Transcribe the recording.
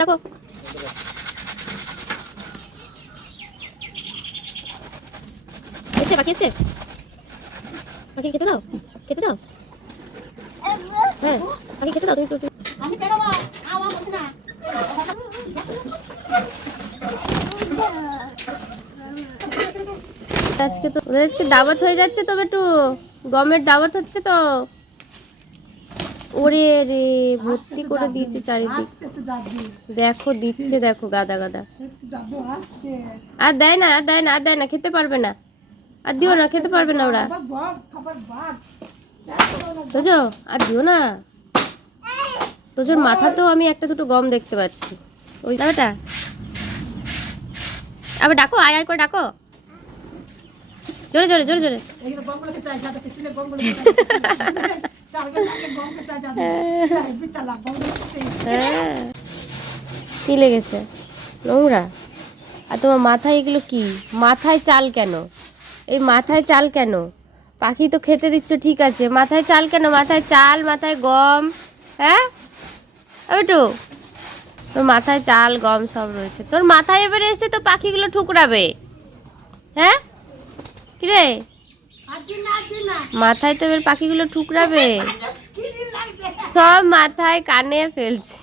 দেখো এসে বাকি এসছে, বাকি খেতে দাও, খেতে দাও। হ্যাঁ বাকি খেতে দাও। তুমি আমি বেরোবো, খাওয়া হচ্ছে না। আজকে তো ওদের আজকে দাওয়াত হয়ে যাচ্ছে তো একটু, গমের দাওয়াত হচ্ছে তো। ওরে রে ভর্তি করে দিয়েছে চারিদিক, দেখো দিচ্ছে, দেখো গাদা গাদা। আর দেয় না, আর দেয় না, আর দেয় না, খেতে পারবে না, আর দিও না, খেতে পারবে না ওরা। তোজো আর দিও না, তোজোর মাথাতেও আমি একটা দুটো গম দেখতে পাচ্ছি। ওই দাদাটা আবার ডাকো, আয় আয় করে ডাকো, জোরে জোরে জোরে জোরে। কি লেগেছে? নোংরা। আর তোমার মাথায় এগুলো কি? মাথায় চাল কেন? এই মাথায় চাল কেন? পাখি তো খেতে দিচ্ছ ঠিক আছে, মাথায় চাল কেন? মাথায় চাল, মাথায় গম। হ্যাঁ ওইটু, তোর মাথায় চাল গম সব রয়েছে, তোর মাথায় এবারে এসে তো পাখিগুলো ঠুকরাবে। হ্যাঁ কিরে, মাথায় তো এবার পাখিগুলো ঠুকরাবে, সব মাথায় কানে ফেলছে।